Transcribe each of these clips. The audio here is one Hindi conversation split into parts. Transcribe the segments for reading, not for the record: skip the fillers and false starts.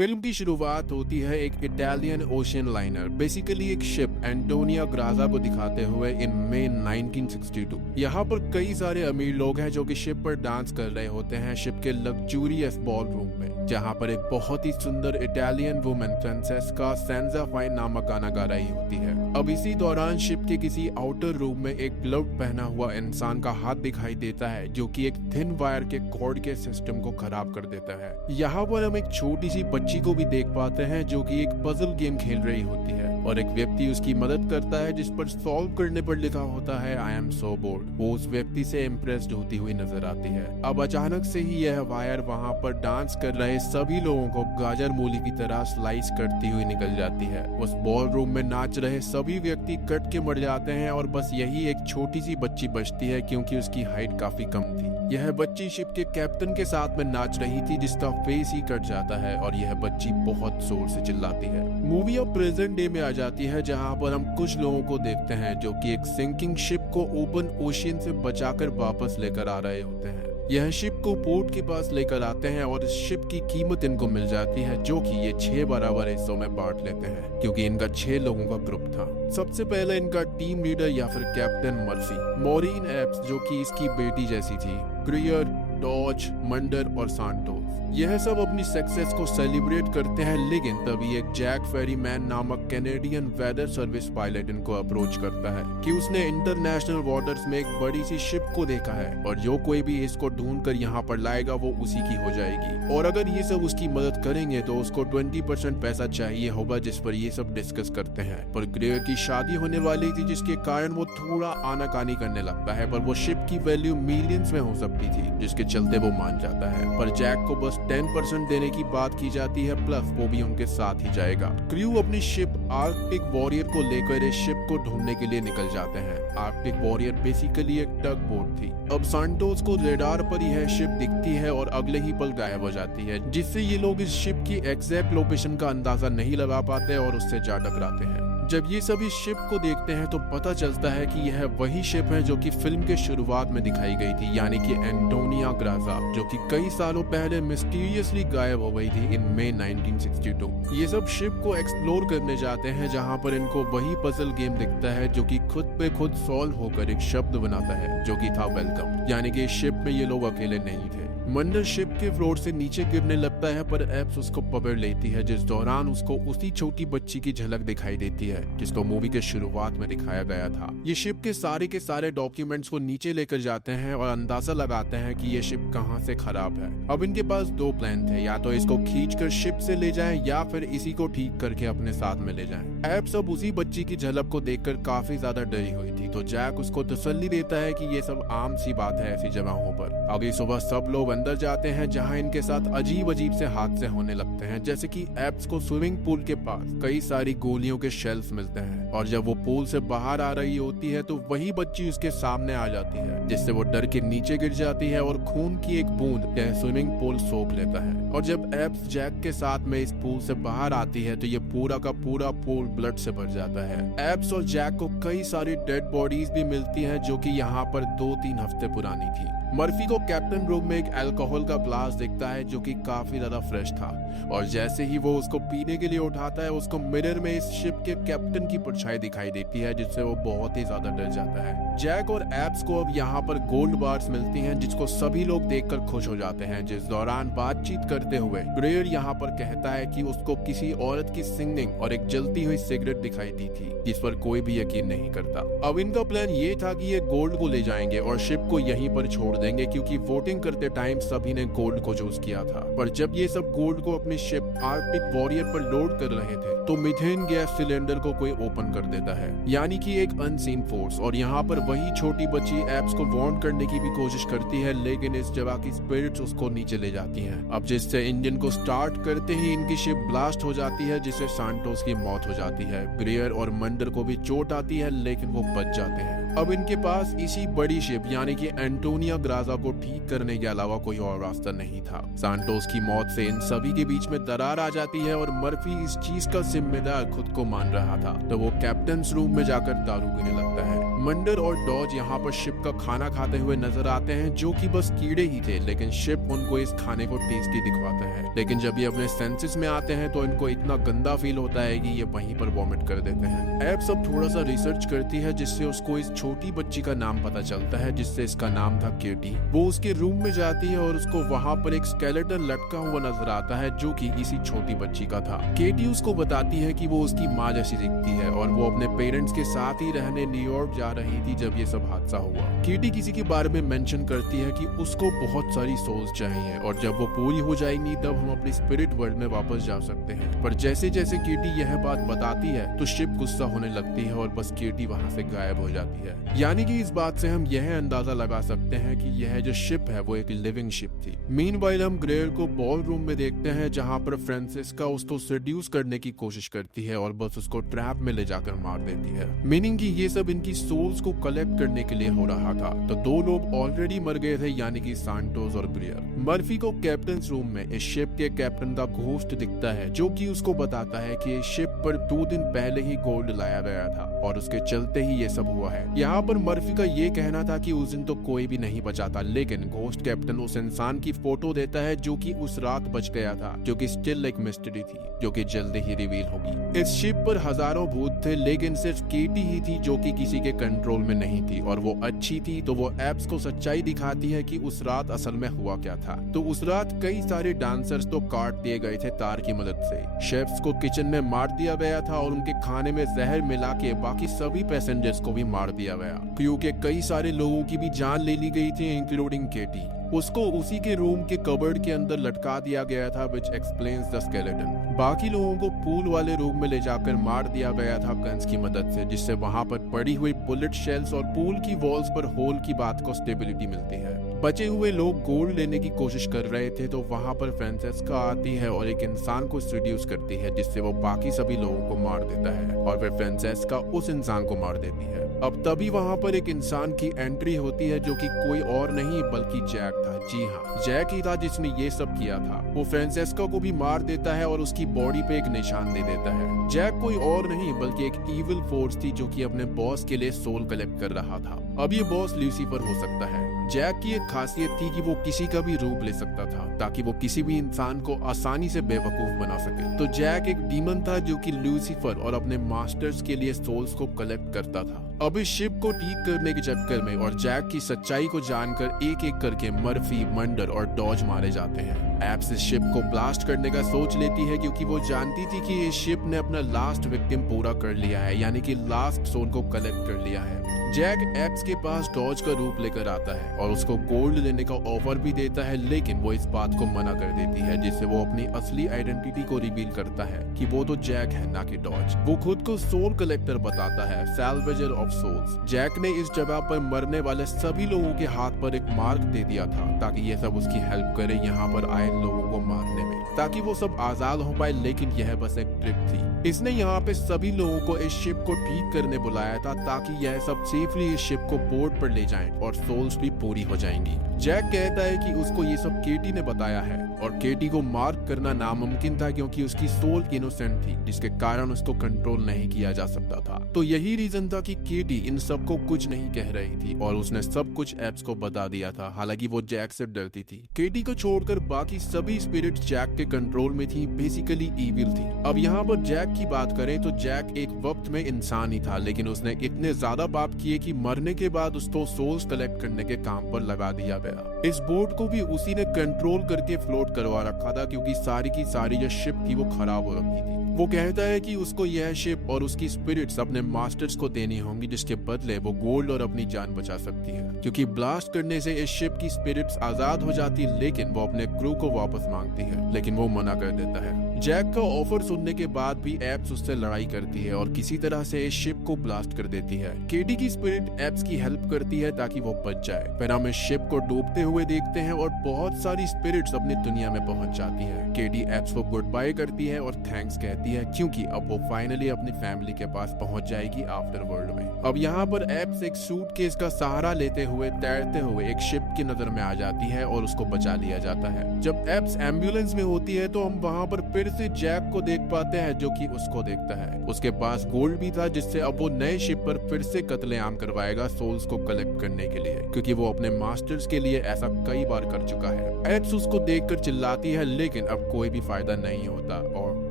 फिल्म की शुरुआत होती है एक इटालियन ओशियन लाइनर बेसिकली एक शिप एंटोनिया ग्राजा को दिखाते हुए इन मई 1962। यहाँ पर कई सारे अमीर लोग हैं जो कि शिप पर डांस कर रहे होते हैं शिप के लग्जूरियस बॉल रूम में, जहाँ पर एक बहुत ही सुंदर इटालियन वुमेन फ्रांसेस्का सेंजा फाइन नामक गाना गा रही होती है। अब इसी दौरान शिप के किसी आउटर रूम में एक ग्लव पहना हुआ इंसान का हाथ दिखाई देता है जो कि एक थिन वायर के कॉर्ड के सिस्टम को खराब कर देता है। यहाँ पर हम एक छोटी सी बच्ची को भी देख पाते हैं जो कि एक पजल गेम खेल रही होती है और एक व्यक्ति उसकी मदद करता है जिस पर सॉल्व करने पर लिखा होता है आई एम सो बोर्ड। वो उस व्यक्ति से इम्प्रेस्ड होती हुई नजर आती है। अब अचानक से ही यह वायर वहाँ पर डांस कर रहे सभी लोगों को गाजर मूली की तरह स्लाइस करती हुई निकल जाती है। उस बॉल रूम में नाच रहे सभी व्यक्ति कट के मर जाते हैं और बस यही एक छोटी सी बच्ची बचती है क्योंकि उसकी हाइट काफी कम थी। यह बच्ची शिप के कैप्टन के साथ में नाच रही थी जिसका फेस ही कट जाता है और यह बच्ची बहुत जोर से चिल्लाती है। मूवी अब प्रेजेंट डे में आ जाती है जहां पर हम कुछ लोगों को देखते हैं जो कि एक सिंकिंग शिप को ओपन ओशियन से बचाकर वापस लेकर आ रहे होते हैं। यह शिप को पोर्ट के पास लेकर आते हैं और इस शिप की कीमत इनको मिल जाती है जो कि ये 6 बराबर हिस्सों में बांट लेते हैं क्योंकि इनका 6 लोगों का ग्रुप था। सबसे पहले इनका टीम लीडर या फिर कैप्टन मर्फी, मॉरीन एप्स जो कि इसकी बेटी जैसी थी, ग्रियर, डॉज, मंडर और सांटोस, यह सब अपनी सक्सेस को सेलिब्रेट करते हैं। लेकिन तभी एक जैक फेरीमैन नामक कैनेडियन वेदर सर्विस पायलट इनको अप्रोच करता है कि उसने इंटरनेशनल वाटर्स में एक बड़ी सी शिप को देखा है और जो कोई भी इसको ढूंढ कर यहाँ पर लाएगा वो उसी की हो जाएगी और अगर ये सब उसकी मदद करेंगे तो उसको 20% पैसा चाहिए होगा, जिस पर ये सब डिस्कस करते हैं। पर ग्रेयर की शादी होने वाली थी जिसके कारण वो थोड़ा आनाकानी करने लगता है, पर वो शिप की वैल्यू मिलियंस में हो सकती थी जिसके चलते वो मान जाता है। पर जैक को बस 10% देने की बात की जाती है, प्लस वो भी उनके साथ ही जाएगा। क्रू अपनी शिप आर्कटिक वॉरियर को लेकर इस शिप को ढूंढने के लिए निकल जाते हैं। आर्कटिक वॉरियर बेसिकली एक टग बोट थी। अब सांटोस को रेडार पर यह शिप दिखती है और अगले ही पल गायब हो जाती है, जिससे ये लोग इस शिप की एग्जैक्ट लोकेशन का अंदाजा नहीं लगा पाते और उससे जा टकराते हैं। जब ये सभी शिप को देखते हैं तो पता चलता है कि यह वही शिप है जो कि फिल्म के शुरुआत में दिखाई गई थी, यानी कि एंटोनिया ग्राजा, जो कि कई सालों पहले मिस्टीरियसली गायब हो गई थी इन मई 1962। ये सब शिप को एक्सप्लोर करने जाते हैं जहां पर इनको वही पजल गेम दिखता है जो कि खुद पे खुद सॉल्व होकर एक शब्द बनाता है जो कि था वेलकम, यानी कि शिप में ये लोग अकेले नहीं थे। मंडर शिप के फ्लोर से नीचे गिरने लगता है पर एप्स उसको पकड़ लेती है, जिस दौरान उसको उसी छोटी बच्ची की झलक दिखाई देती है जिसको मूवी के शुरुआत में दिखाया गया था। ये शिप के सारे डॉक्यूमेंट्स को नीचे लेकर जाते हैं और अंदाजा लगाते हैं कि ये शिप कहां से खराब है। अब इनके पास 2 प्लान थे, या तो इसको खींचकर शिप से ले जाएं या फिर इसी को ठीक करके अपने साथ में ले जाएं। एप्स अब उसी बच्ची की झलक को देखकर काफी ज्यादा डरी हुई थी, तो जैक उसको तसल्ली देता है कि ये सब आम सी बात है ऐसी जगहों पर। अगली सुबह सब लोग अंदर जाते हैं जहां इनके साथ अजीब से हादसे होने लगते हैं, जैसे कि एप्स को स्विमिंग पूल के पास कई सारी गोलियों के शेल्स मिलते हैं और जब वो पूल से बाहर आ रही होती है तो वही बच्ची उसके सामने आ जाती है, जिससे वो डर के नीचे गिर जाती है और खून की एक बूंद यह स्विमिंग पूल सोख लेता है। और जब एप्स जैक के साथ में इस पूल से बाहर आती है तो ये पूरा का पूरा पूल ब्लड से भर जाता है। एप्स और जैक को कई सारी डेड बॉडीज भी मिलती हैं जो कि यहाँ पर 2-3 हफ्ते पुरानी थी। मर्फी को कैप्टन रूम में एक अल्कोहल का ग्लास दिखता है जो कि काफी ज्यादा फ्रेश था और जैसे ही वो उसको पीने के लिए उठाता है उसको मिरर में इस शिप के कैप्टन की परछाई दिखाई देती है, जिससे वो बहुत ही ज्यादा डर जाता है। जैक और एप्स को अब यहाँ पर गोल्ड बार्स मिलती हैं जिसको सभी लोग देखकर खुश हो जाते हैं, जिस दौरान बातचीत करते हुए ग्रेयर यहाँ पर कहता है कि उसको किसी औरत की सिंगिंग और एक जलती हुई सिगरेट दिखाई दी थी, जिस पर कोई भी यकीन नहीं करता। अब इनका प्लान ये था कि ये गोल्ड को ले जाएंगे और शिप को यहीं पर छोड़ देंगे क्योंकि वोटिंग करते टाइम सभी ने गोल्ड को चूज किया था। पर जब ये सब गोल्ड को अपनी शिप आर्कटिक वॉरियर पर लोड कर रहे थे तो मीथेन गैस सिलेंडर को कोई ओपन कर देता है, यानी कि एक अनसीन फोर्स। और यहाँ पर वही छोटी बच्ची एप्स को वार्न करने की भी कोशिश करती है, लेकिन इस जगह की स्पिरिट्स उसको नीचे ले जाती हैं। अब जिससे इंजन को स्टार्ट करते ही इनकी शिप ब्लास्ट हो जाती है, जिससे सांटोस की मौत हो जाती है। ग्रेयर और मंडर को भी चोट आती है लेकिन वो बच जाते हैं। अब इनके पास इसी बड़ी शिप यानी कि एंटोनिया ग्राजा को ठीक करने के अलावा कोई और रास्ता नहीं था। सांटोस की मौत से इन सभी के बीच में दरार आ जाती है और मर्फी इस चीज का जिम्मेदार खुद को मान रहा था, तो वो कैप्टन रूम में जाकर दारू पीने लगता है। मंडर और डॉज यहाँ पर शिप का खाना खाते हुए नजर आते हैं, जो कि बस कीड़े ही थे, लेकिन शिप उनको इस खाने को टेस्टी दिखवाता है। लेकिन जब ये अपने सेंसेस में आते हैं तो इनको इतना गंदा फील होता है कि ये वहीं पर वॉमिट कर देते हैं। एब्स अब थोड़ा सा रिसर्च करती है, जिससे उसको इस छोटी बच्ची का नाम पता चलता है, जिससे इसका नाम था केटी। वो उसके रूम में जाती है और उसको वहाँ पर एक स्केलेटन लटका हुआ नजर आता है, जो कि इसी छोटी बच्ची का था। केटी उसको बताती है कि वो उसकी माँ जैसी दिखती है और वो अपने पेरेंट्स के साथ ही रहने न्यूयॉर्क जा रही थी जब ये सब हादसा हुआ। केटी किसी के बारे में मेंशन करती है कि उसको बहुत सारी सोल्स चाहिए और जब वो पूरी हो जाएंगी तब हम अपनी स्पिरिट वर्ल्ड में वापस जा सकते हैं। पर जैसे जैसे केटी यह बात बताती है तो शिप गुस्सा होने लगती है और बस केटी वहाँ से गायब हो जाती है। यानी कि इस बात से हम यह अंदाजा लगा सकते हैं कि यह जो शिप है वो एक लिविंग शिप थी। मीनवाइल हम ग्रेयर को बॉल रूम में देखते हैं, जहाँ पर फ्रांसिस्का उसको सेड्यूस करने की कोशिश करती है और बस उसको ट्रैप में ले जाकर मार देती है। मीनिंग कि ये सब इनकी सोल्स को कलेक्ट करने के लिए हो रहा था। तो दो लोग ऑलरेडी मर गए थे, यानी कि सांटोस और ग्रेयर। मर्फी को कैप्टन रूम में इस शिप के कैप्टन का घोस्ट दिखता है, जो कि उसको बताता है कि इस शिप पर 2 दिन पहले ही गोल्ड लाया गया था और उसके चलते ही ये सब हुआ है। यहाँ पर मर्फी का ये कहना था कि उस दिन तो कोई भी नहीं बचा था, लेकिन घोस्ट कैप्टन उस इंसान की फोटो देता है जो कि उस रात बच गया था, जो कि स्टिल एक मिस्ट्री थी, जो कि जल्दी ही रिवील होगी। इस शिप पर हजारों भूत थे, लेकिन सिर्फ केटी ही थी जो कि किसी के कंट्रोल में नहीं थी और वो अच्छी थी। तो वो एब्स को सच्चाई दिखाती है कि उस रात असल में हुआ क्या था। तो उस रात कई सारे डांसर्स तो काट दिए गए थे तार की मदद से। शेफ्स को किचन में मार दिया गया था और उनके खाने में जहर मिला के बाकी सभी पैसेंजर्स को भी मार दिया गया, क्योंकि कई सारे लोगों की भी जान ले ली गई थी, इंक्लूडिंग केटी। उसको उसी के रूम के कबर्ड के अंदर लटका दिया गया था, विच एक्सप्लेन्स द स्केलेटन। बाकी लोगों को पूल वाले रूम में ले जाकर मार दिया गया था गन्स की मदद से, जिससे वहां पर पड़ी हुई बुलेट शेल्स और पूल की वॉल्स पर होल की बात को स्टेबिलिटी मिलती है। बचे हुए लोग गोल्ड लेने की कोशिश कर रहे थे, तो वहां पर फ्रांसिस्का आती है और एक इंसान को सेड्यूस करती है, जिससे वो बाकी सभी लोगों को मार देता है और फिर फ्रांसिस्का उस इंसान को मार देती है। अब तभी वहां पर एक इंसान की एंट्री होती है, जो कि कोई और नहीं बल्कि जैक था। जी हाँ, जैक ही था जिसने ये सब किया था। वो फ्रांसिस्का को भी मार देता है और उसकी बॉडी पे एक निशान दे देता है। जैक कोई और नहीं बल्कि एक इविल फोर्स थी, जो कि अपने बॉस के लिए सोल कलेक्ट कर रहा था। अब ये बॉस लूसीफर हो सकता है। जैक की एक खासियत थी कि वो किसी का भी रूप ले सकता था, ताकि वो किसी भी इंसान को आसानी से बेवकूफ बना सके। तो जैक एक डीमन था जो कि लूसीफर और अपने मास्टर्स के लिए सोल्स को कलेक्ट करता था। अब इस शिप को ठीक करने के चक्कर में और जैक की सच्चाई को जानकर एक एक करके मर्फी, मंडर और डॉज मारे जाते हैं। एब्स इस शिप को ब्लास्ट करने का सोच लेती है, क्योंकि वो जानती थी कि इस शिप ने अपना लास्ट विक्टिम पूरा कर लिया है, यानी कि लास्ट सोल को कलेक्ट कर लिया है। जैक एब्स के पास डॉज का रूप लेकर आता है और उसको गोल्ड लेने का ऑफर भी देता है, लेकिन वो इस बात को मना कर देती है, जिससे वो अपनी असली आइडेंटिटी को रिवील करता है कि वो तो जैक है, ना कि डॉज। वो खुद को सोल कलेक्टर बताता है, सैल्वेजर ऑफ सोल्स। जैक ने इस जगह पर मरने वाले सभी लोगों के हाथ पर एक मार्क दे दिया था, ताकि ये सब उसकी हेल्प करे यहाँ पर आए लोगों को मारने में, ताकि वो सब आजाद हो पाए। लेकिन यह बस एक ट्रिक थी। इसने यहाँ पे सभी लोगों को इस शिप को ठीक करने बुलाया था, ताकि यह सब सेफली इस शिप को पोर्ट पर ले जाएं और सोल्स भी पूरी हो जाएंगी। जैक कहता है कि उसको ये सब केटी ने बताया है और केटी को मार्क करना नामुमकिन था, क्योंकि उसकी सोल इनोसेंट थी, जिसके कारण उसको कंट्रोल नहीं किया जा सकता था। तो यही रीजन था कि केटी इन सब को कुछ नहीं कह रही थी और उसने सब कुछ एब्स को बता दिया था। हालांकि वो जैक से डरती थी। केटी को छोड़कर बाकी सभी स्पिरिट्स जैक के कंट्रोल में थी, बेसिकली इविल थी। अब यहाँ पर जैक की बात करें तो जैक एक वक्त में इंसान ही था, लेकिन उसने इतने ज्यादा पाप किए कि मरने के बाद उसको सोल्स कलेक्ट करने के काम पर लगा दिया गया। इस बोट को भी उसी ने कंट्रोल करके फ्लोट करवा रखा था, क्योंकि सारी की सारी जो शिप थी वो खराब हो रखी थी। वो कहता है कि उसको यह शिप और उसकी स्पिरिट्स अपने मास्टर्स को देनी होंगी, जिसके बदले वो गोल्ड और अपनी जान बचा सकती है, क्योंकि ब्लास्ट करने से इस शिप की स्पिरिट्स आजाद हो जाती, लेकिन वो अपने क्रू को वापस मांगती है, लेकिन वो मना कर देता है। जैक का ऑफर सुनने के बाद भी एब्स उससे लड़ाई करती है और किसी तरह से इस शिप को ब्लास्ट कर देती है। केटी की स्पिरिट एब्स की हेल्प करती है ताकि वो बच जाए। फिर हम इस शिप को डूबते हुए देखते हैं और बहुत सारी स्पिरिट्स अपनी दुनिया में पहुंच जाती है। केटी एब्स को गुड बाय करती है और थैंक्स कहती है, क्योंकि अब वो फाइनली अपनी फैमिली के पास पहुंच जाएगी आफ्टर वर्ल्ड में। अब यहाँ पर एब्स एक सूटकेस का सहारा लेते हुए तैरते हुए एक शिप की नजर में आ जाती है और उसको बचा लिया जाता है। जब एब्स एम्बुलेंस में होती है तो हम वहाँ पर फिर से जैक को देख पाते हैं जो कि उसको देखता है। उसके पास गोल्ड भी था जिससे अब वो नए शिप पर फिर से कत्लेआम करवाएगा सोल्स को कलेक्ट करने के लिए, क्योंकि वो अपने मास्टर्स के लिए ऐसा कई बार कर चुका है। एक्स उसको देखकर चिल्लाती है लेकिन अब कोई भी फायदा नहीं होता और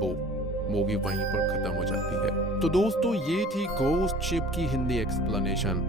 वो मूवी वहीं पर खत्म हो जाती है। तो दोस्तों ये थी घोस्ट शिप की हिंदी एक्सप्लेनेशन।